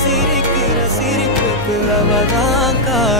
siri kira siri